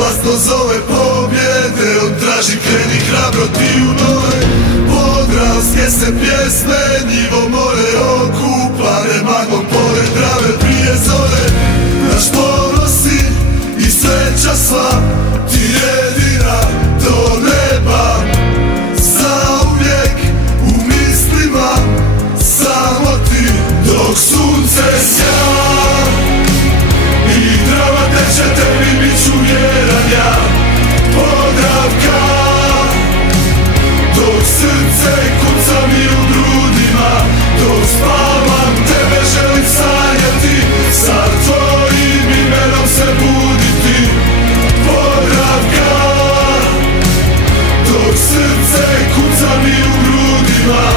glasno zove pobjede, on traži kreni hrabro ti u nove. Podravske se pjesme, njivo more okupane, maglom pored Drave prije zore. Naš ponosi i sreća sva, ti jedina do neba. Zauvijek u mislima, samo ti dok sunce sja. I Drava teče, tebi bit ću vjeran ja. Podravka, dok srce kuca mi u grudima, dok spavam tebe želim sanjati, sa tvojim imenom se buditi. Podravka, dok srce kuca mi u grudima.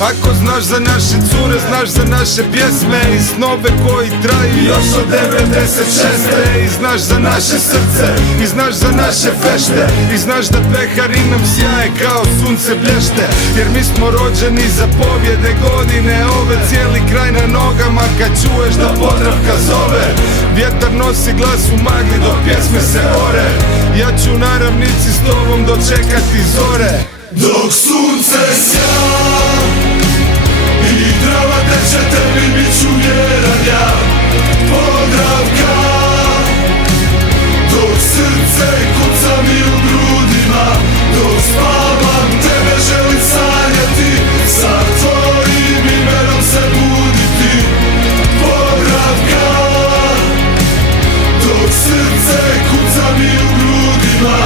Ako znaš za naše cure, znaš za naše pjesme i snove koji traju još od 96. I znaš za naše srce, i znaš za naše fešte, i znaš da pehari nam sjaje kao sunce blješte. Jer mi smo rođeni za pobjede, godine ove, cijeli kraj na nogama kad čuješ da Podravka zove. Vjetar nosi glas u magli dok pjesme se ore, ja ću na ravnici s tobom dočekati zore. Dok sunce sja i Drava teče, tebi bit ću vjeran ja. Podravka, dok srce kuca mi u grudima, dok spavam tebe želim sanjati, sa tvojim imenom se buditi. Podravka, dok srce kuca mi u grudima.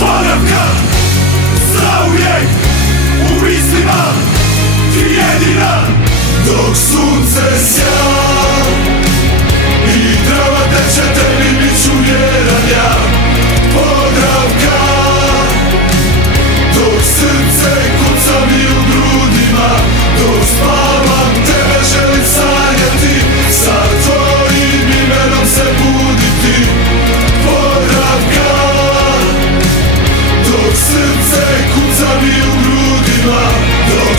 Podravka, zauvijek u mislima, ti jedina. Dok sunce sja i Drava teče, tebi bit ću vjeran ja. Podravka, dok srce kuca mi u grudima, dok spavam tebe želim sanjati, sa tvojim imenom se buditi. Podravka, dok srce kuca mi u grudima, dok